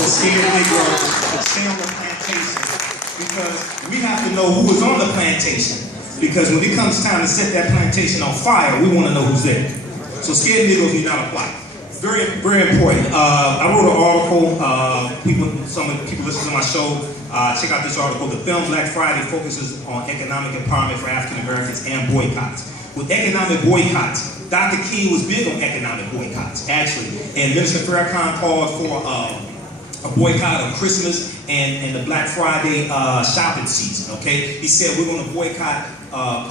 the scared Negroes to stay on the plantation, because we have to know who is on the plantation. Because when it comes time to set that plantation on fire, we want to know who's there. So scared Negroes need not apply. Very, very important. I wrote an article. Some people listen to my show. Check out this article. The film Black Friday focuses on economic empowerment for African Americans and boycotts. With economic boycotts, Dr. King was big on economic boycotts, actually. And Minister Farrakhan called for a boycott of Christmas and the Black Friday shopping season, okay? He said we're going to boycott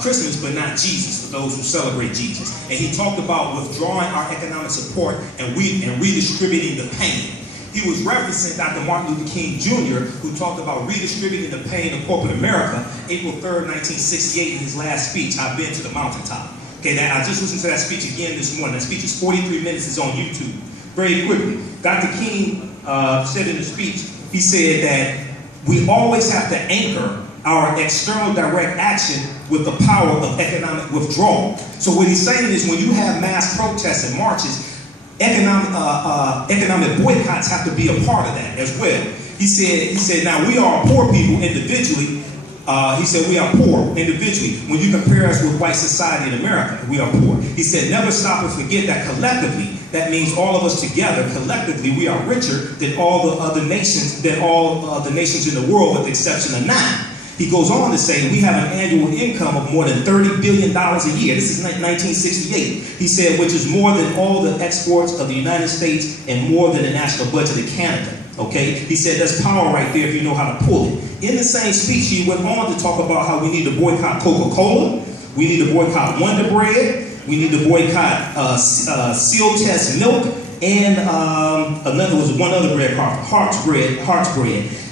Christmas, but not Jesus, for those who celebrate Jesus. And he talked about withdrawing our economic support and redistributing the pain. He was referencing Dr. Martin Luther King Jr., who talked about redistributing the pain of corporate America, April 3rd, 1968, in his last speech, I've Been To The Mountaintop. Okay, I just listened to that speech again this morning. That speech is 43 minutes, it's on YouTube. Very quickly, Dr. King said in the speech, he said that we always have to anchor our external direct action with the power of economic withdrawal. So what he's saying is when you have mass protests and marches, economic boycotts have to be a part of that as well. He said, now we are poor people individually. He said we are poor individually. When you compare us with white society in America, we are poor. He said never stop and forget that collectively, that means all of us together, collectively, we are richer than all the other nations, than all the nations in the world with the exception of 9. He goes on to say we have an annual income of more than $30 billion a year. This is 1968. He said, which is more than all the exports of the United States and more than the national budget of Canada. Okay? He said that's power right there if you know how to pull it. In the same speech, he went on to talk about how we need to boycott Coca-Cola, we need to boycott Wonder Bread, we need to boycott Seal Test milk, and one other bread, Heart's bread.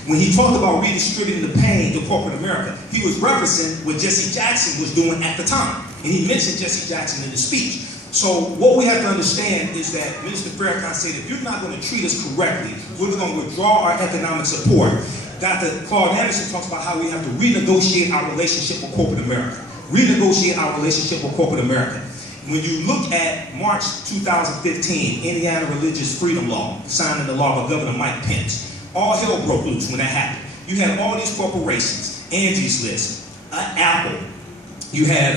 When he talked about redistributing the pain to corporate America, he was referencing what Jesse Jackson was doing at the time. And he mentioned Jesse Jackson in the speech. So what we have to understand is that Minister Farrakhan said, if you're not going to treat us correctly, we're going to withdraw our economic support. Dr. Claude Anderson talks about how we have to renegotiate our relationship with corporate America. Renegotiate our relationship with corporate America. When you look at March 2015, Indiana Religious Freedom Law, signed into law by Governor Mike Pence, all hell broke loose when that happened. You had all these corporations, Angie's List, Apple, you had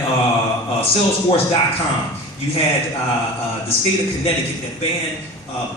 Salesforce.com, you had the state of Connecticut that banned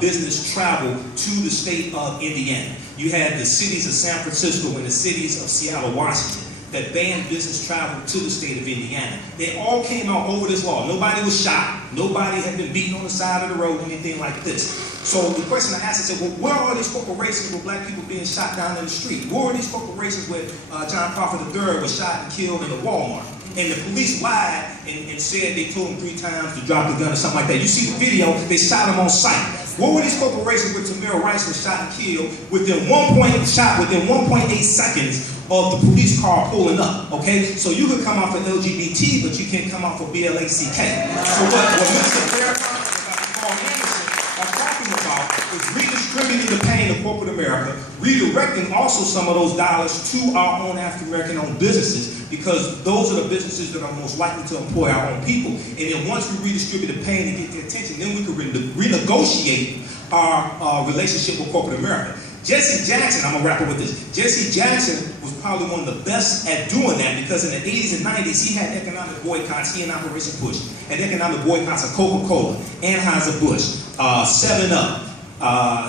business travel to the state of Indiana. You had the cities of San Francisco and the cities of Seattle, Washington that banned business travel to the state of Indiana. They all came out over this law. Nobody was shot. Nobody had been beaten on the side of the road, anything like this. So the question I asked, I said, well, where are these corporations with black people being shot down in the street? Where are these corporations where John Crawford III was shot and killed in a Walmart? And the police lied and said they told him 3 times to drop the gun or something like that. You see the video, they shot him on sight. What were these corporations where Tamir Rice was shot and killed within 1.8 seconds of the police car pulling up, okay? So you could come out for LGBT, but you can't come out for BLACK. So what Mr. Farrakhan and Dr. Paul Anderson are talking about is redistributing the pain of corporate America, redirecting also some of those dollars to our own African-American owned businesses, because those are the businesses that are most likely to employ our own people. And then once we redistribute the pain and get their attention, then we can renegotiate our relationship with corporate America. Jesse Jackson, I'm going to wrap up with this. Jesse Jackson was probably one of the best at doing that, because in the 80s and 90s, he had economic boycotts, he and Operation Push, had economic boycotts of Coca-Cola, Anheuser-Busch, 7-Up,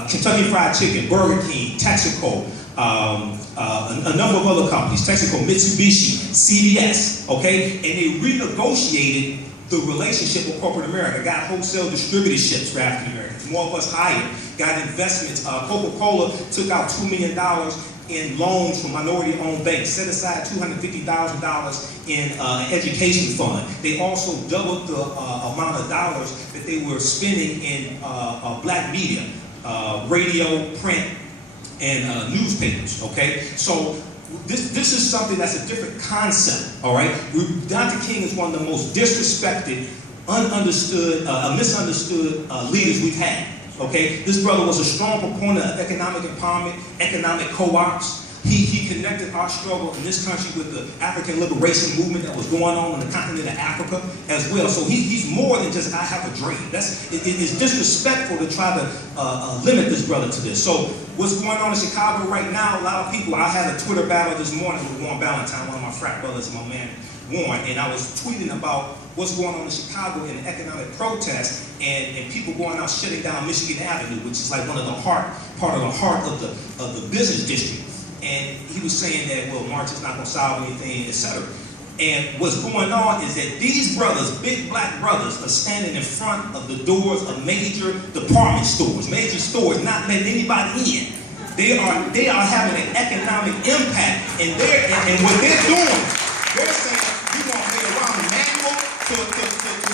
Kentucky Fried Chicken, Burger King, Texaco, a number of other companies, Texaco, Mitsubishi, CBS, okay? And they renegotiated the relationship with corporate America, got wholesale distributorships for African Americans, more of us hired, got investments. Coca-Cola took out $2 million in loans from minority-owned banks, set aside $250,000 in education fund. They also doubled the amount of dollars that they were spending in black media, radio, print, and newspapers, okay? So this is something that's a different concept, all right? Dr. King is one of the most disrespected, misunderstood leaders we've had, okay? This brother was a strong proponent of economic empowerment, economic co-ops. He he connected our struggle in this country with the African liberation movement that was going on the continent of Africa as well. So he's more than just, I have a dream. It's disrespectful to try to limit this brother to this. So what's going on in Chicago right now, a lot of people, I had a Twitter battle this morning with Warren Ballantyne, one of my frat brothers, my man Warren, and I was tweeting about what's going on in Chicago in the economic protests and people going out shutting down Michigan Avenue, which is like part of the heart of the business district. And he was saying that, well, March is not going to solve anything, etc. And what's going on is that these brothers, big black brothers, are standing in front of the doors of major department stores, major stores, not letting anybody in. They are having an economic impact, and what they're doing, they're saying, we want Mayor Ron Emanuel to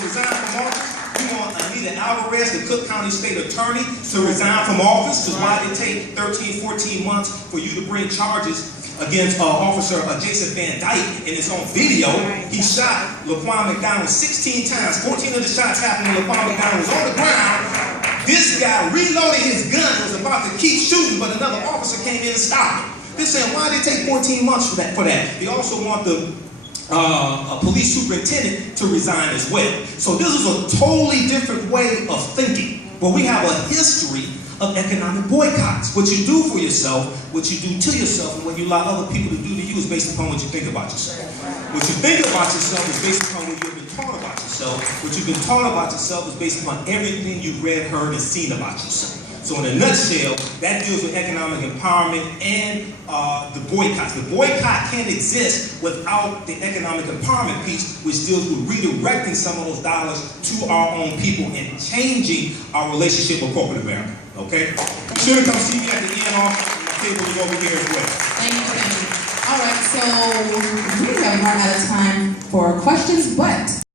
resign from office. We want Anita Alvarez, the Cook County State Attorney, to resign from office. Because why did it take 13, 14 months for you to bring charges against Officer Jason Van Dyke? In his own video, he shot Laquan McDonald 16 times. 14 of the shots happened when Laquan McDonald was on the ground. This guy reloaded his gun and was about to keep shooting, but another officer came in and stopped him. They're saying, why did it take 14 months for that? They also want the a police superintendent to resign as well. So this is a totally different way of thinking. But we have a history of economic boycotts. What you do for yourself, what you do to yourself, and what you allow other people to do to you is based upon what you think about yourself. What you think about yourself is based upon what you've been taught about yourself. What you've been taught about yourself is based upon everything you've read, heard, and seen about yourself. So in a nutshell, that deals with economic empowerment and the boycotts. The boycott can't exist without the economic empowerment piece, which deals with redirecting some of those dollars to our own people and changing our relationship with corporate America. Okay? Be sure to come see me at the end. My table is over here as well. Thank you. All right, so we have run out of time for questions, but